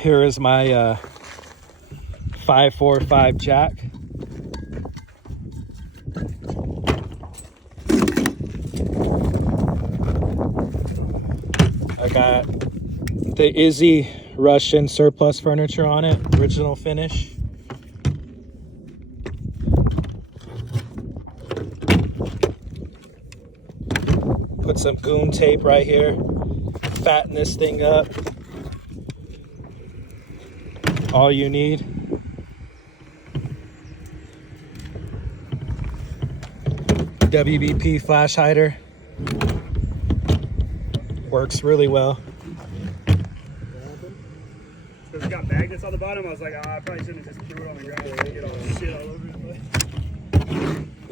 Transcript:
Here is my 545 jack. I got the Izzy Russian surplus furniture on it, original finish. Put some goon tape right here, fatten this thing up. All you need. WBP flash hider. Works really well. Because it got magnets on the bottom, I was like, I probably shouldn't have just threw it on the ground and get all the shit all over it.